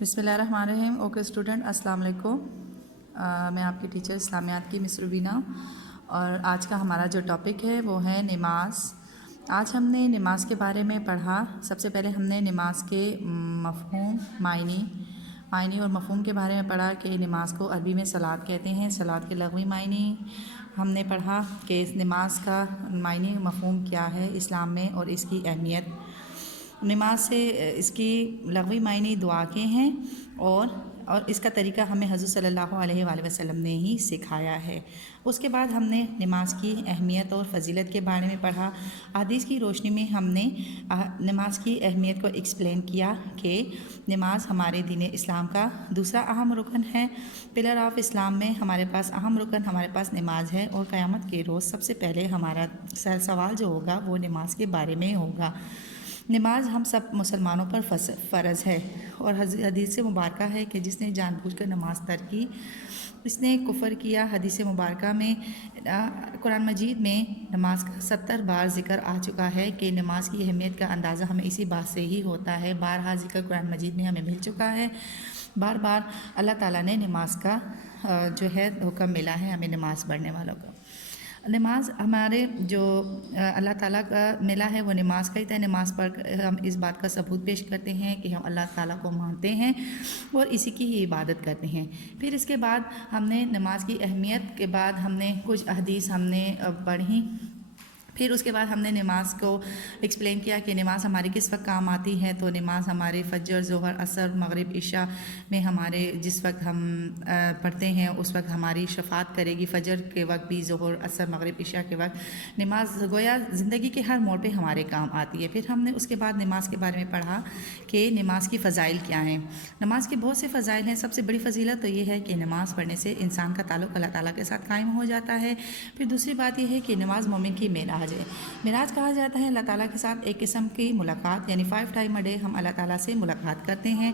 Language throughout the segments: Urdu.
بسم اللہ الرحمن الرحیم۔ اوکے اسٹوڈنٹ، السلام علیکم۔ میں آپ کی ٹیچر اسلامیات کی مس روبینہ، اور آج کا ہمارا جو ٹاپک ہے وہ ہے نماز۔ آج ہم نے نماز کے بارے میں پڑھا۔ سب سے پہلے ہم نے نماز کے مفہوم، معنی اور مفہوم کے بارے میں پڑھا کہ نماز کو عربی میں صلاۃ کہتے ہیں۔ صلاۃ کے لغوی معنی ہم نے پڑھا کہ نماز کا معنی مفہوم کیا ہے اسلام میں اور اس کی اہمیت۔ نماز سے اس کی لغوی معنی دعا کے ہیں اور اس کا طریقہ ہمیں حضرت صلی اللہ علیہ وآلہ وسلم نے ہی سکھایا ہے۔ اس کے بعد ہم نے نماز کی اہمیت اور فضیلت کے بارے میں پڑھا۔ حدیث کی روشنی میں ہم نے نماز کی اہمیت کو ایکسپلین کیا کہ نماز ہمارے دین اسلام کا دوسرا اہم رکن ہے۔ پلر آف اسلام میں ہمارے پاس اہم رکن ہمارے پاس نماز ہے، اور قیامت کے روز سب سے پہلے ہمارا سوال جو ہوگا وہ نماز کے بارے میں ہوگا۔ نماز ہم سب مسلمانوں پر فرض ہے، اور حدیث مبارکہ ہے کہ جس نے جان بوجھ کر نماز ترک کی اس نے کفر کیا۔ حدیث مبارکہ میں قرآن مجید میں نماز کا 70 بار ذکر آ چکا ہے کہ نماز کی اہمیت کا اندازہ ہمیں اسی بات سے ہی ہوتا ہے۔ بارہا ذکر قرآن مجید میں ہمیں مل چکا ہے۔ بار بار اللہ تعالیٰ نے نماز کا جو ہے حکم ملا ہے ہمیں نماز پڑھنے والوں کو۔ نماز ہمارے جو اللہ تعالیٰ کا ملا ہے وہ نماز کا ہی تھا۔ نماز پڑھ کر ہم اس بات کا ثبوت پیش کرتے ہیں کہ ہم اللہ تعالیٰ کو مانتے ہیں اور اسی کی ہی عبادت کرتے ہیں۔ پھر اس کے بعد ہم نے نماز کی اہمیت کے بعد ہم نے کچھ احادیث ہم نے پڑھی۔ پھر اس کے بعد ہم نے نماز کو ایکسپلین کیا کہ نماز ہماری کس وقت کام آتی ہے۔ تو نماز ہمارے فجر، ظہر، عصر، مغرب، عشاء میں ہمارے جس وقت ہم پڑھتے ہیں اس وقت ہماری شفاعت کرے گی۔ فجر کے وقت بھی، ظہر، عصر، مغرب، عشاء کے وقت نماز گویا زندگی کے ہر موڑ پہ ہمارے کام آتی ہے۔ پھر ہم نے اس کے بعد نماز کے بارے میں پڑھا کہ نماز کی فضائل کیا ہیں۔ نماز کے بہت سے فضائل ہیں۔ سب سے بڑی فضیلت تو یہ ہے کہ نماز پڑھنے سے انسان کا تعلق اللہ تعالیٰ کے ساتھ قائم ہو جاتا ہے۔ پھر دوسری بات یہ ہے کہ نماز مومن کی معراج ہے۔ معراج کہا جاتا ہے اللہ تعالیٰ کے ساتھ ایک قسم کی ملاقات، یعنی 5 ٹائم اے ڈے ہم اللہ تعالیٰ سے ملاقات کرتے ہیں۔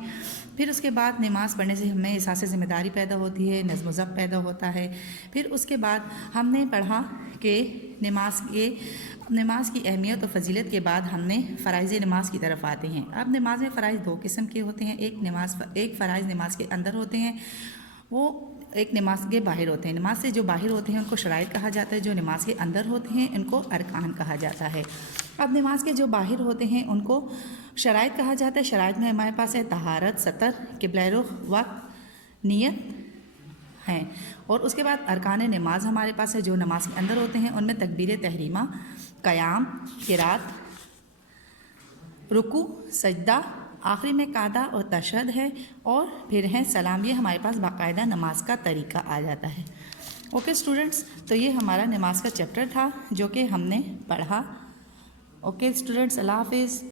پھر اس کے بعد نماز پڑھنے سے ہمیں احساس ذمہ داری پیدا ہوتی ہے، نظم و ضبط پیدا ہوتا ہے۔ پھر اس کے بعد ہم نے پڑھا کہ نماز کی اہمیت اور فضیلت کے بعد ہم نے فرائض نماز کی طرف آتے ہیں۔ اب نماز میں فرائض 2 قسم کے ہوتے ہیں۔ ایک فرائض نماز کے اندر ہوتے ہیں، وہ ایک نماز کے باہر ہوتے ہیں۔ نماز سے جو باہر ہوتے ہیں ان کو شرائط کہا جاتا ہے، جو نماز کے اندر ہوتے ہیں ان کو ارکان کہا جاتا ہے۔ اب نماز کے جو باہر ہوتے ہیں ان کو شرائط کہا جاتا ہے۔ شرائط میں ہمارے پاس ہے طہارت، سطر، قبلہ رخ، وقت، نیت ہیں۔ اور اس کے بعد ارکان نماز ہمارے پاس ہے جو نماز کے اندر ہوتے ہیں۔ ان میں تکبیر تحریمہ، قیام، قرات، رکوع، سجدہ، آخری میں قعدہ اور تشہد ہے، اور پھر ہیں سلام۔ یہ ہمارے پاس باقاعدہ نماز کا طریقہ آ جاتا ہے۔ اوکے اسٹوڈنٹس، تو یہ ہمارا نماز کا چیپٹر تھا جو کہ ہم نے پڑھا۔ اوکے اسٹوڈنٹس، اللہ حافظ۔